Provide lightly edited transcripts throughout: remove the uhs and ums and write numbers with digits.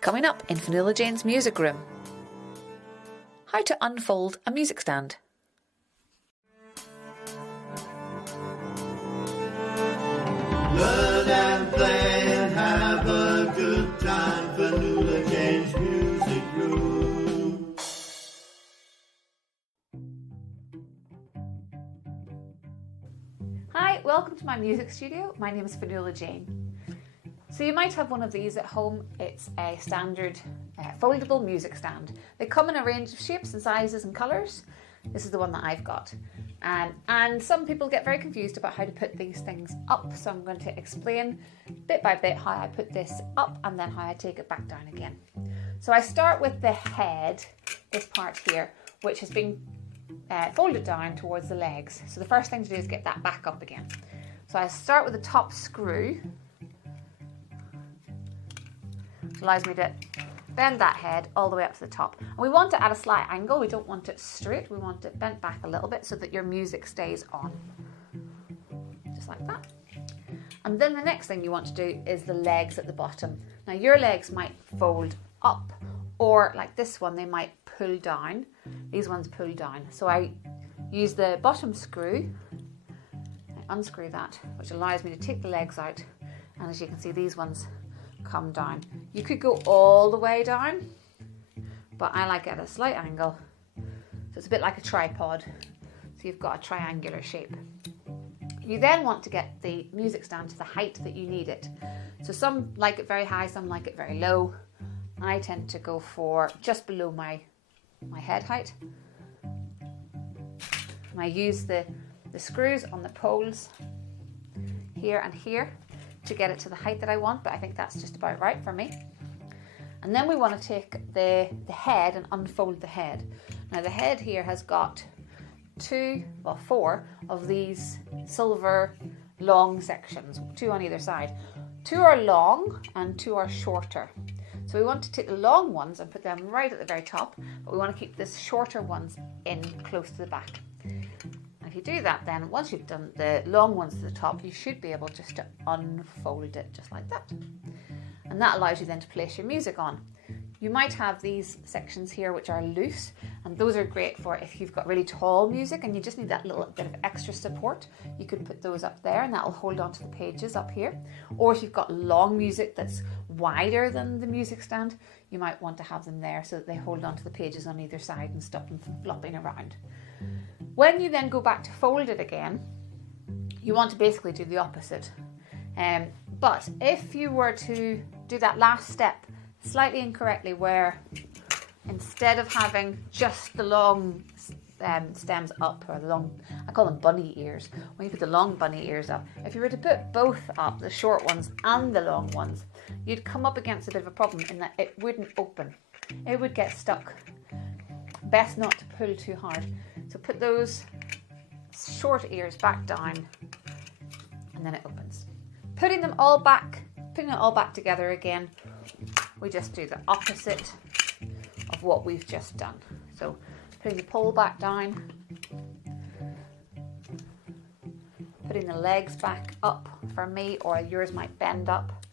Coming up in Fionnuala-Jane's music room. How to unfold a music stand. Learn and play and have a good time. Fionnuala-Jane's music room. Hi, welcome to my music studio. My name is Fionnuala-Jane. So you might have one of these at home. It's a standard foldable music stand. They come in a range of shapes and sizes and colours. This is the one that I've got. And some people get very confused about how to put these things up. So I'm going to explain bit by bit how I put this up and then how I take it back down again. So I start with the head, this part here, which has been folded down towards the legs. So the first thing to do is get that back up again. So I start with the top screw. Allows me to bend that head all the way up to the top. And we want it at a slight angle. We don't want it straight. We want it bent back a little bit so that your music stays on. Just like that. And then the next thing you want to do is the legs at the bottom. Now your legs might fold up, or like this one, they might pull down. These ones pull down. So I use the bottom screw, I unscrew that, which allows me to take the legs out. And as you can see, these ones come down. You could go all the way down, but I like it at a slight angle. So it's a bit like a tripod. So you've got a triangular shape. You then want to get the music stand to the height that you need it. So some like it very high, some like it very low. I tend to go for just below my head height. And I use the screws on the poles here and here to get it to the height that I want, but I think that's just about right for me. And then we want to take the head and unfold the head. Now the head here has got four of these silver long sections, 2 on either side. 2 are long and 2 are shorter. So we want to take the long ones and put them right at the very top, but we want to keep the shorter ones in close to the back. If you do that, then once you've done the long ones to the top, you should be able just to unfold it just like that. And that allows you then to place your music on. You might have these sections here which are loose, and those are great for if you've got really tall music and you just need that little bit of extra support. You could put those up there and that will hold onto the pages up here. Or if you've got long music that's wider than the music stand, you might want to have them there so that they hold onto the pages on either side and stop them from flopping around. When you then go back to fold it again, you want to basically do the opposite. But if you were to do that last step slightly incorrectly, where instead of having just the long stems up, or the long, I call them bunny ears, when you put the long bunny ears up, if you were to put both up, the short ones and the long ones, you'd come up against a bit of a problem in that it wouldn't open. It would get stuck. Best not to pull too hard. So put those short ears back down and then it opens. Putting it all back together again, we just do the opposite of what we've just done. So putting the pole back down, putting the legs back up for me, or yours might bend up.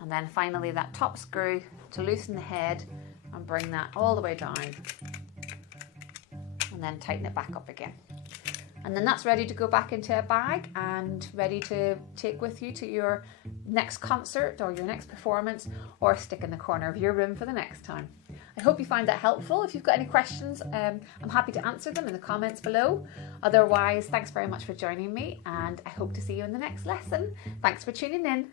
And then finally that top screw to loosen the head and bring that all the way down and then tighten it back up again. And then that's ready to go back into a bag and ready to take with you to your next concert or your next performance, or stick in the corner of your room for the next time. I hope you find that helpful. If you've got any questions, I'm happy to answer them in the comments below. Otherwise, thanks very much for joining me, and I hope to see you in the next lesson. Thanks for tuning in.